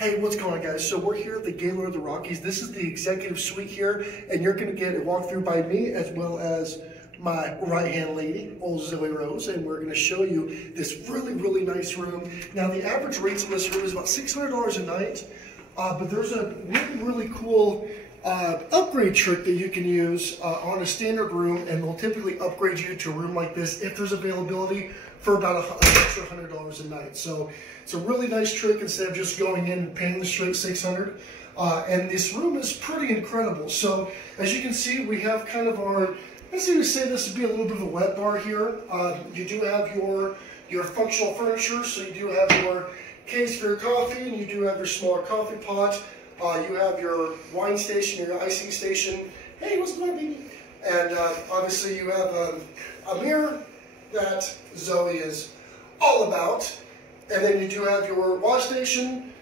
Hey, what's going on, guys? So we're here at the Gaylord Rockies. This is the executive suite here, and you're going to get a walkthrough by me as well as my right-hand lady, old Zoe Rose, and we're going to show you this really nice room. Now, the average rates in this room is about $600 a night, but there's a really cool upgrade trick that you can use on a standard room, and they'll typically upgrade you to a room like this if there's availability for about an extra $100 a night. So it's a really nice trick instead of just going in and paying the straight $600. And this room is pretty incredible. So as you can see, we have kind of our, let's say this would be a little bit of a wet bar here. You do have your functional furniture, so you do have your case for your coffee, and you do have your smaller coffee pot. You have your wine station, your icing station. Hey, what's going on, baby? And obviously you have a mirror that Zoe is all about. And then you do have your wash station,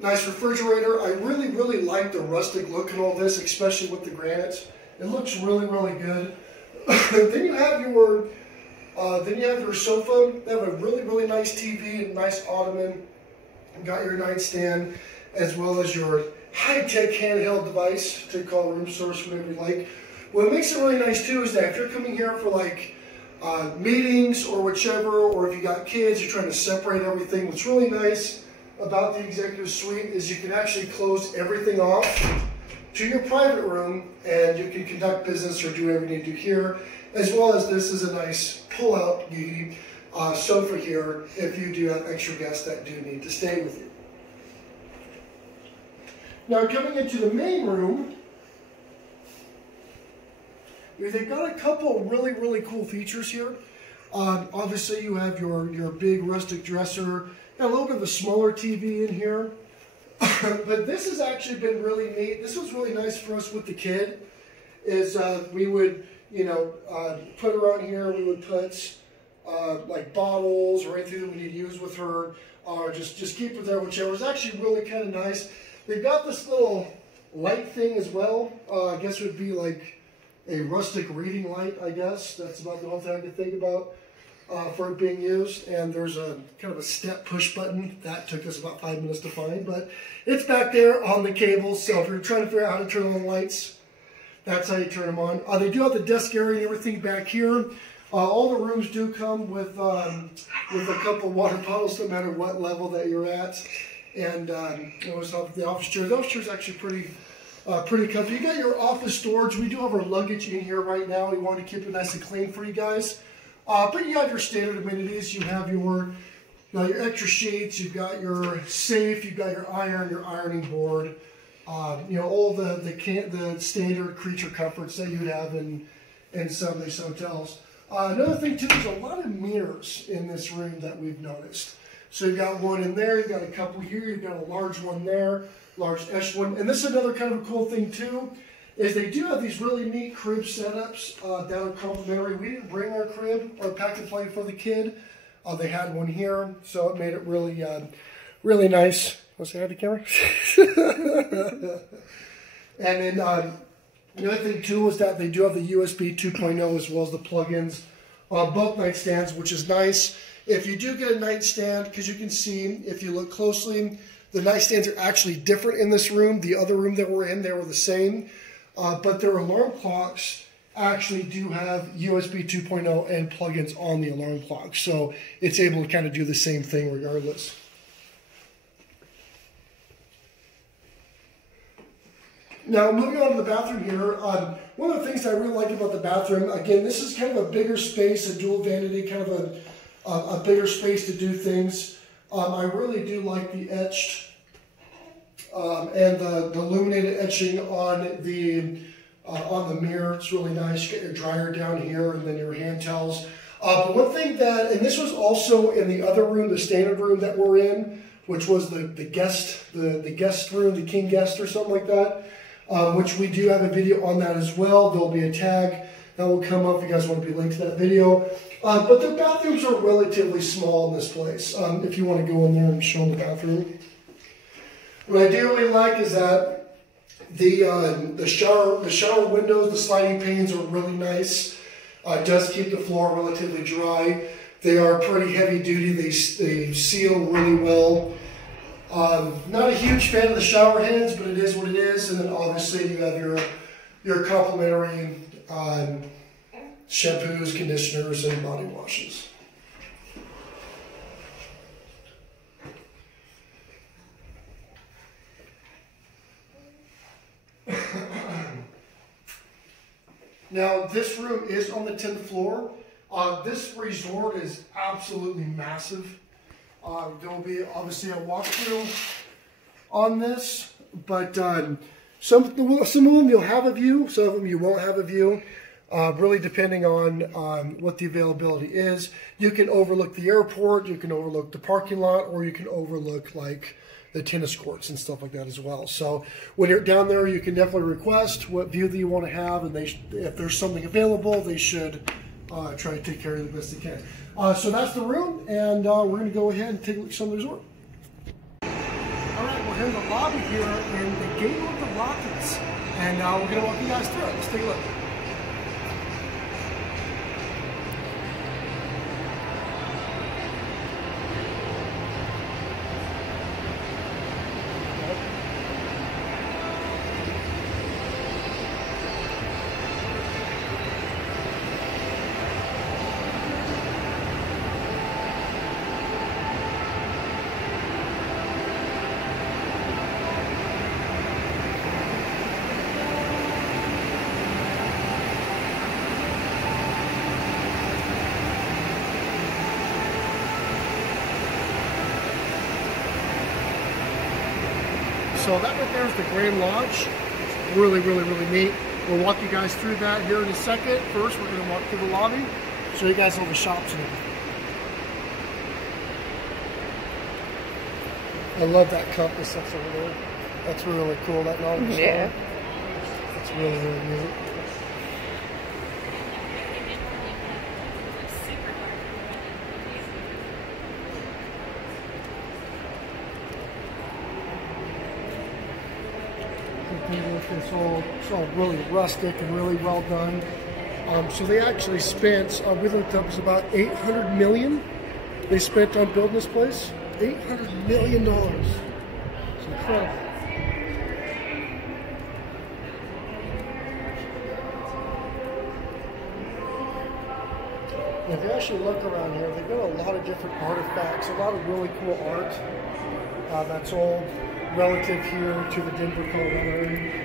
nice refrigerator. I really like the rustic look and all this, especially with the granite. It looks really good. Then you have your sofa. They have a really nice TV and nice ottoman. You got your nightstand as well as your high-tech handheld device to call room service, whatever you like. What makes it really nice too is that if you're coming here for like meetings or whichever, or if you got kids, you're trying to separate everything. What's really nice about the executive suite is you can actually close everything off to your private room, and you can conduct business or do whatever you need to do here, as well as this is a nice pull-out sofa here if you do have extra guests that do need to stay with you. Now, coming into the main room, they've got a couple really cool features here. Obviously, you have your big rustic dresser, and a little bit of a smaller TV in here. But this has actually been really neat. This was really nice for us with the kid. Is we would, put her on here. We would put like bottles or anything that we need to use with her, or just keep her there, whichever. It's actually really kind of nice. They've got this little light thing as well. I guess it would be like a rustic reading light, I guess. That's about the only thing I can think about for it being used. And there's a kind of a step push button. That took us about 5 minutes to find, but it's back there on the cable. So if you're trying to figure out how to turn on the lights, that's how you turn them on. They do have the desk area and everything back here. All the rooms do come with a couple of water bottles, no matter what level that you're at. And it was the office chairs. Those chairs actually pretty comfy. You got your office storage. We do have our luggage in here right now. We want to keep it nice and clean for you guys. But you have your standard amenities. You have your extra sheets. You've got your safe. You've got your iron, your ironing board. All the standard creature comforts that you'd have in some of these hotels. Another thing too, there's a lot of mirrors in this room that we've noticed. So you've got one in there. You've got a couple here. You've got a large one there. Large esh one. And this is another kind of a cool thing too, is they do have these really neat crib setups that are complimentary. We didn't bring our crib or pack and play for the kid. They had one here, so it made it really nice. Want to say hi to the camera? And then the other thing too is that they do have the USB 2.0 as well as the plugins on both nightstands, which is nice. If you do get a nightstand, because you can see, if you look closely, the nightstands are actually different in this room. The other room that we're in, they were the same. But their alarm clocks actually do have USB 2.0 and plugins on the alarm clock. So it's able to kind of do the same thing regardless. Now, moving on to the bathroom here, one of the things I really like about the bathroom, again, this is kind of a bigger space, a dual vanity, kind of a bigger space to do things. I really do like the etched and the illuminated etching on the mirror. It's really nice. You get your dryer down here and then your hand towels. But one thing that, and this was also in the other room, the standard room that we're in, which was the guest room, the king guest or something like that, which we do have a video on that as well. There'll be a tag that will come up if you guys want to be linked to that video. But the bathrooms are relatively small in this place. If you want to go in there and show them the bathroom. What I do really like is that the shower windows, the sliding panes are really nice. It does keep the floor relatively dry. They are pretty heavy duty. They seal really well. Not a huge fan of the shower heads, but it is what it is. And then obviously you have your complimentary shampoos, conditioners, and body washes. Now, this room is on the 10th floor. This resort is absolutely massive. There will be obviously a walkthrough on this, but some of them you'll have a view, some of them you won't have a view, really depending on what the availability is. You can overlook the airport, you can overlook the parking lot, or you can overlook like the tennis courts and stuff like that as well. So when you're down there, you can definitely request what view that you want to have, and if there's something available, they should try to take care of it the best they can. So that's the room, and we're going to go ahead and take a look at some of the resort. All right, we're here in the lobby here in the Gaylord Rockies, and we're going to walk you guys through it. Let's take a look. So that right there is the Grand Lodge. It's really, really, really neat. We'll walk you guys through that here in a second. First, we're going to walk through the lobby, show you guys all the shops and everything. I love that compass that's over there. That's really cool. That knowledge. Yeah. It's really, really neat. It's all really rustic and really well done. So they actually spent, we looked up, it's about $800 million they spent on building this place. $800 million. It's incredible. If you actually look around here, they've got a lot of different artifacts, a lot of really cool art that's all relative here to the Denver, Colorado area.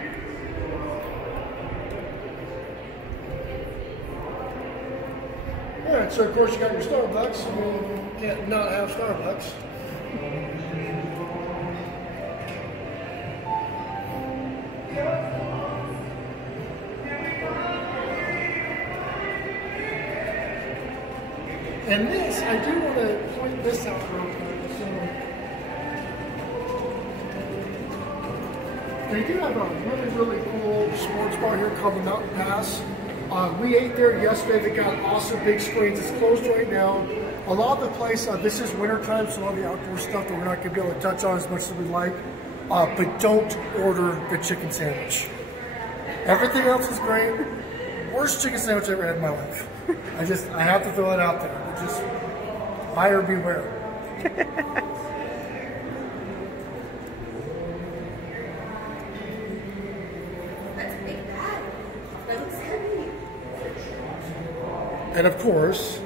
Alright, so of course you got your Starbucks. I mean, you can't not have Starbucks. And this, I do want to point this out real quick. They do have a really, really cool sports bar here called the Mountain Pass. We ate there yesterday. They got awesome big screens. It's closed right now. A lot of the place, this is winter time, so all the outdoor stuff that we're not going to be able to touch on as much as we like. But don't order the chicken sandwich. Everything else is great. Worst chicken sandwich I ever had in my life. I have to throw it out there. Just buyer beware. And of course,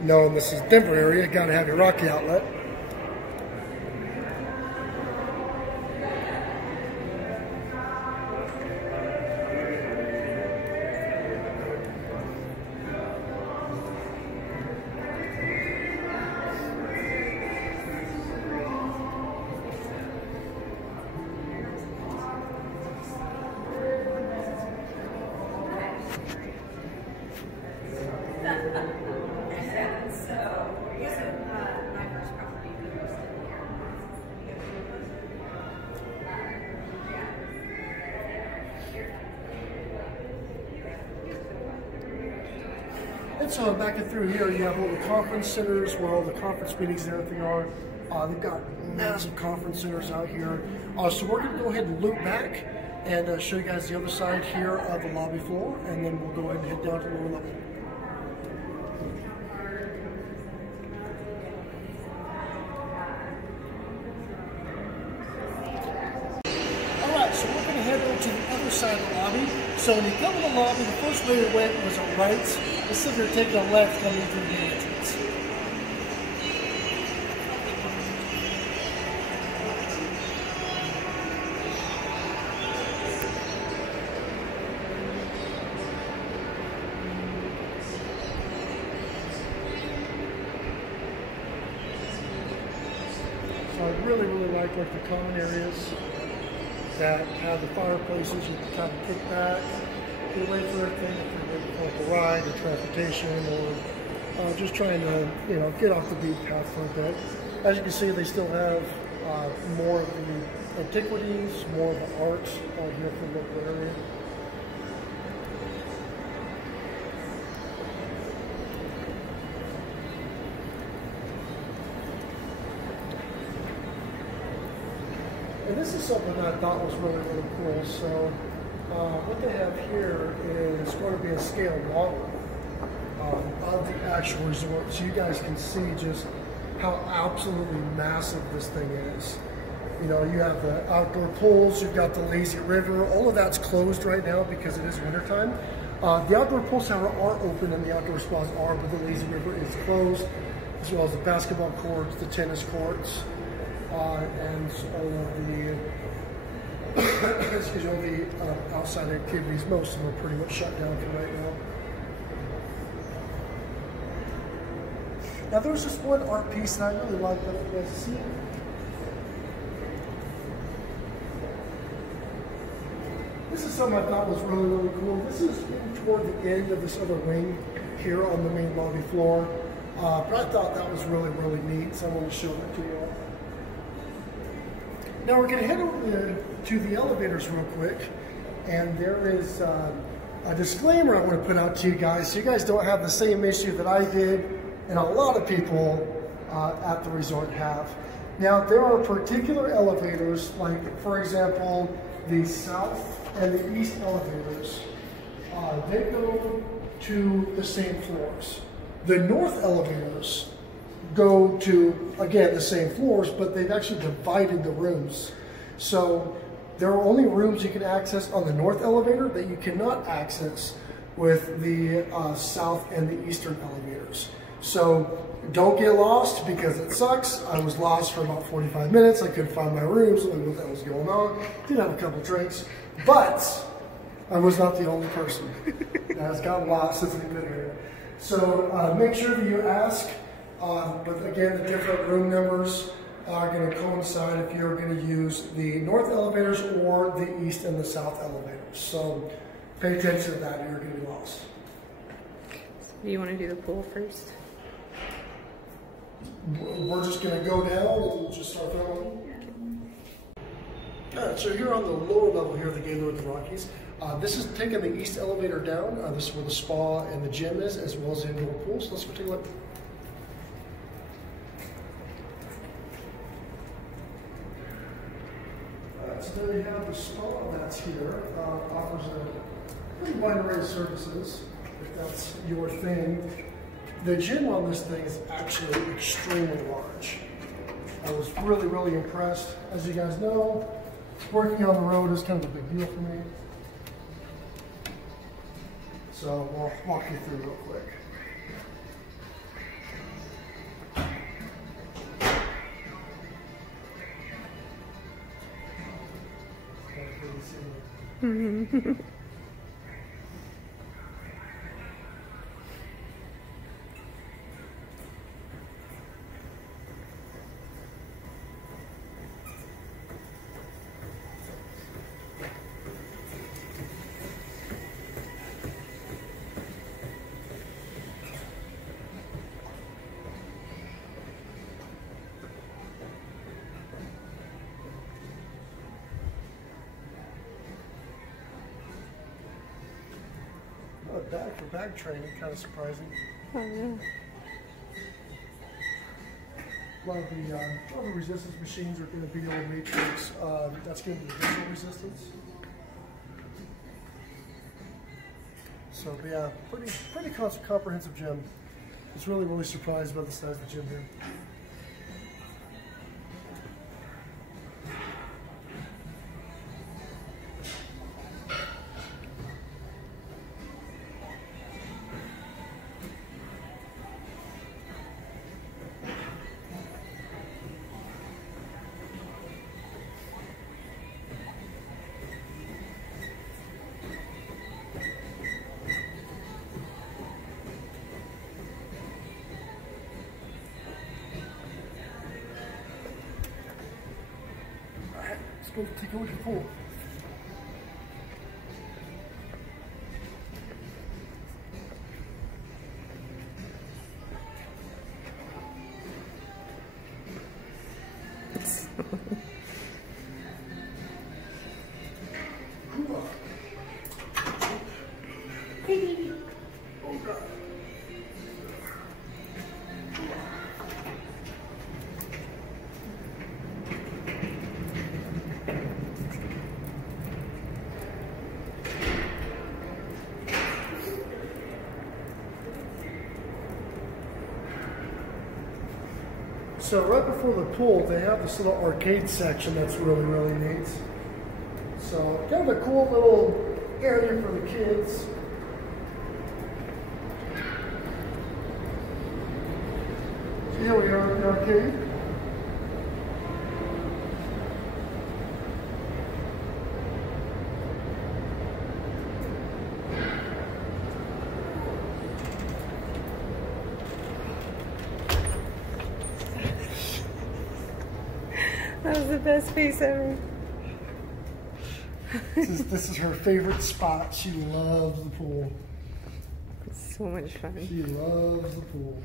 knowing this is Denver area, you gotta have your Rocky outlet. And so back and through here, you have all the conference centers where all the conference meetings and everything are. They've got massive conference centers out here. So we're going to go ahead and loop back and show you guys the other side here of the lobby floor, and then we'll go ahead and head down to the lower level. go to the other side of the lobby. So when you come to the lobby, the first way we went was a right. Instead of taking a left coming through the entrance. So I really like the common areas that have the fireplaces. You can kind of kick back, get away from everything, if you're waiting for like a ride or transportation, or just trying to, you know, get off the beaten path for a bit. As you can see, they still have more of the antiquities, more of the art here for the local area. And this is something that I thought was really cool. So what they have here is going to be a scale model of the actual resort. So you guys can see just how absolutely massive this thing is. You know, you have the outdoor pools, you've got the lazy river. All of that's closed right now because it is wintertime. The outdoor pools, however, are open and the outdoor spas are, but the lazy river is closed, as well as the basketball courts, the tennis courts, and all of the excuse me, all the outside activities. Most of them are pretty much shut down for right now. Now there's just one art piece that I really like that you guys see. This is something I thought was really cool. This is toward the end of this other wing here on the main lobby floor. But I thought that was really neat, so I want to show that to you all. Now we're going to head over to the elevators real quick, and there is a disclaimer I want to put out to you guys, so you guys don't have the same issue that I did and a lot of people at the resort have. Now there are particular elevators, like for example, the south and the east elevators, they go to the same floors. The north elevators go to, again, the same floors, but they've actually divided the rooms. So there are only rooms you can access on the north elevator that you cannot access with the south and the eastern elevators. So don't get lost because it sucks. I was lost for about 45 minutes. I couldn't find my rooms. I didn't know what the hell was going on. Did have a couple drinks, but I was not the only person that has gotten lost since we've been here. So make sure that you ask. But again, the different room numbers are going to coincide if you're going to use the north elevators or the east and the south elevators. So pay attention to that or you're going to be lost. Do you want to do the pool first? We're just going to go down and just start throwing. Alright, so here on the lower level here of the Gaylord Rockies, this is taking the east elevator down. This is where the spa and the gym is, as well as the indoor pool. So let's go take a look. So there you have the spa that's here. Offers a pretty wide array of services, if that's your thing. The gym on this thing is actually extremely large. I was really impressed. As you guys know, working on the road is kind of a big deal for me. So we'll walk you through real quick. Bag for bag training, kind of surprising. Oh yeah. A lot of the resistance machines are going to be old matrix. That's going to be visual resistance. So, but yeah, pretty comprehensive gym. Just really surprised by the size of the gym here. go take a look at the pool. Oh God. So right before the pool, they have this little arcade section that's really, really neat. So kind of a cool little area for the kids. So here we are in the arcade. That was the best face ever. This is her favorite spot. She loves the pool. It's so much fun. She loves the pool.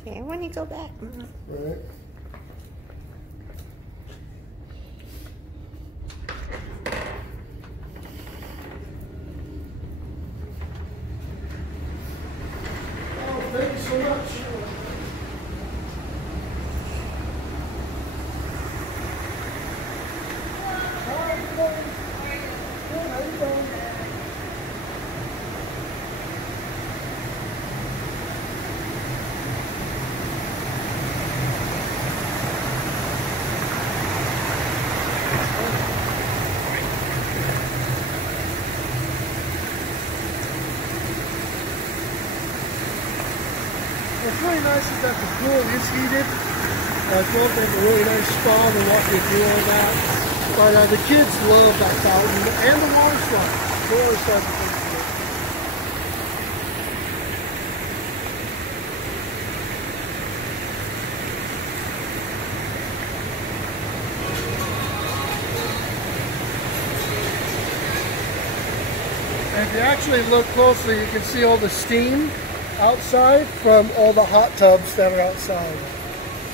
Okay, I want to go back. Right? Oh, thank you so much. What's really nice is that the pool is heated. As well, they have a really nice spa and walking through all that. But the kids love that fountain and the water slide. The water slide is pretty cool. And if you actually look closely, you can see all the steam outside from all the hot tubs that are outside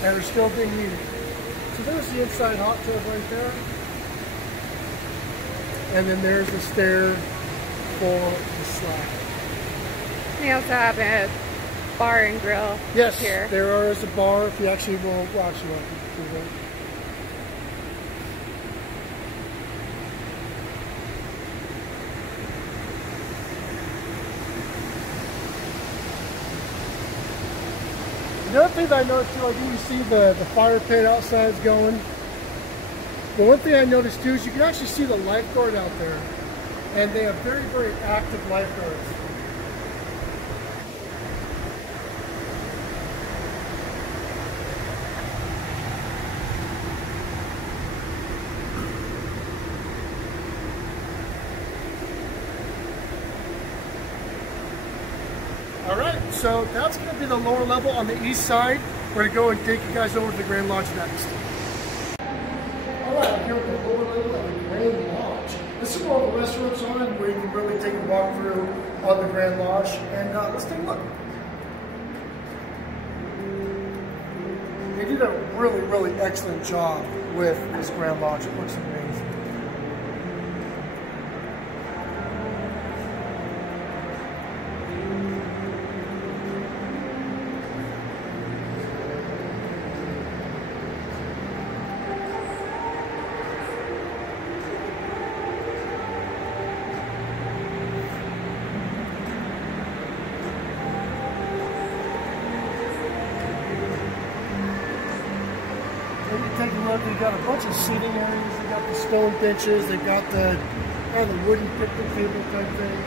that are still being used. So there's the inside hot tub right there. And then there's the stair for the slide. We also have a bar and grill Yes, here. there is a bar if you actually will watch it. The other thing that I noticed too, like you see the fire pit outside is going. The one thing I noticed too is you can actually see the lifeguard out there. And they have very, very active lifeguards. Alright, so that's going to be the lower level on the east side. We're going to go and take you guys over to the Grand Lodge next. Alright, here at the lower level of the Grand Lodge. This is where all the restaurants are and where you can really take a walk through on the Grand Lodge. And let's take a look. They did a really, really excellent job with this Grand Lodge. It looks amazing. Take a look, they've got a bunch of seating areas, they've got the stone benches, they've got the wooden picnic table type things.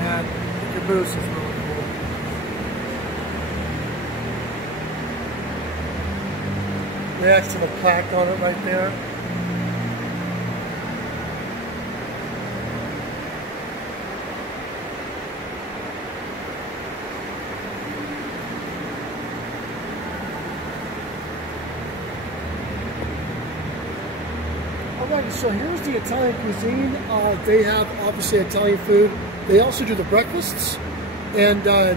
And the caboose is really cool. They actually have a plaque on it right there. Alright, so here's the Italian cuisine. They have obviously Italian food. They also do the breakfasts, and the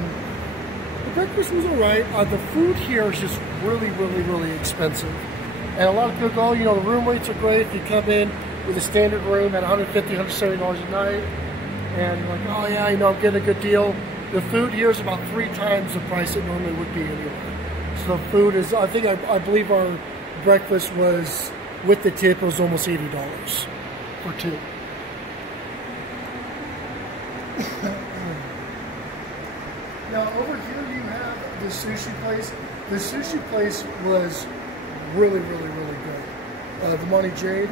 breakfast was alright. The food here is just really, really, really expensive. And a lot of people go, oh, you know, the room rates are great. If you come in with a standard room at $150, $170 a night, and you're like, oh yeah, you know, I'm getting a good deal. The food here is about 3 times the price it normally would be anywhere. So the food is, I believe our breakfast was, with the tip, it was almost $80 for 2. Now over here you have the sushi place. The sushi place was really, really, really good. The Monty Jade,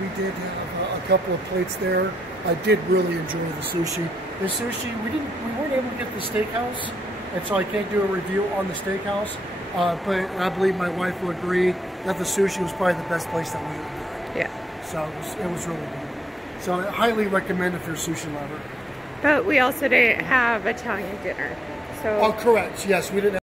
we did have a couple of plates there. I did really enjoy the sushi. The sushi, we weren't able to get the steakhouse, and so I can't do a review on the steakhouse. But I believe my wife will agree that the sushi was probably the best place that we ate. Yeah. So it was really good. So I highly recommend if you're a sushi lover. But we also didn't have Italian dinner. So. Oh, correct. Yes, we didn't.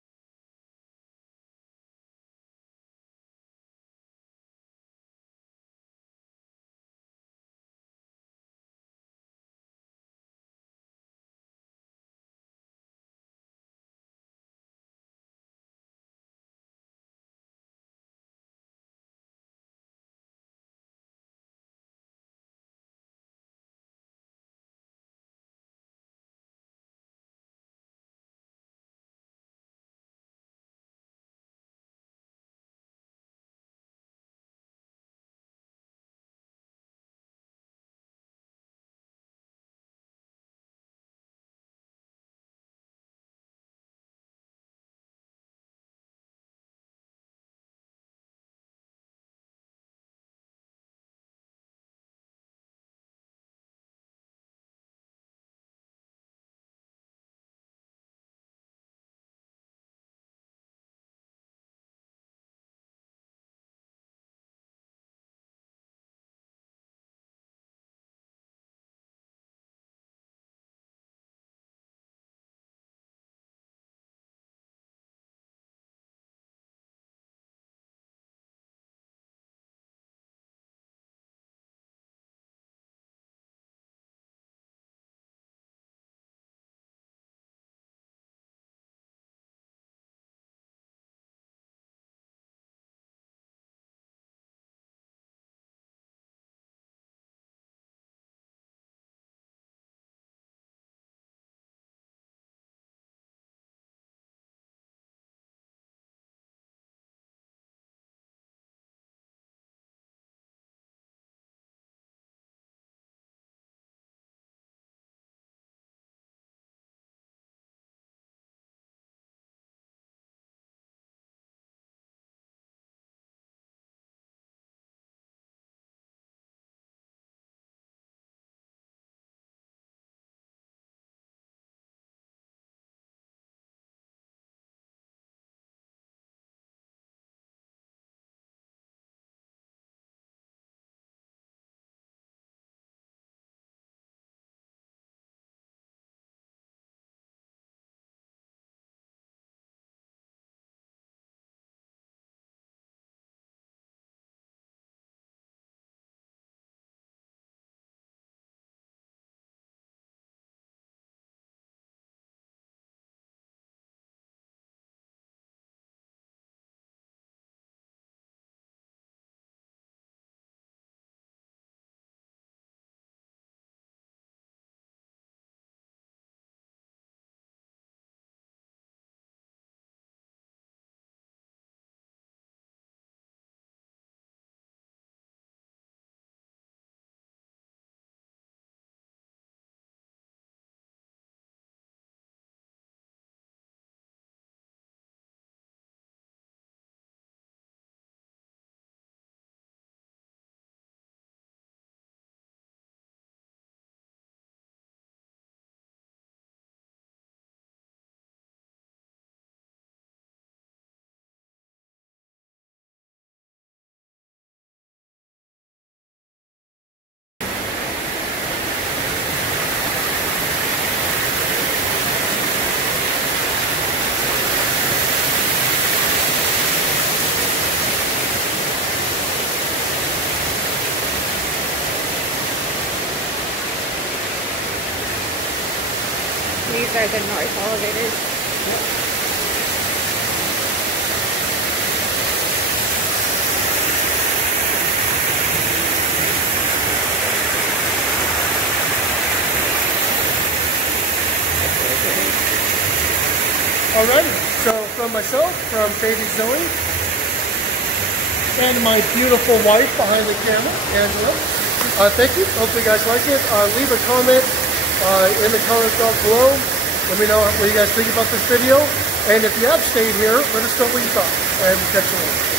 These are the noise elevators. Alrighty, so from myself, from Baby Zoe, and my beautiful wife behind the camera, Angela, thank you. Hopefully you guys like it. Leave a comment in the comments down below. Let me know what you guys think about this video. And if you have stayed here, let us know what you thought. And we'll catch you later.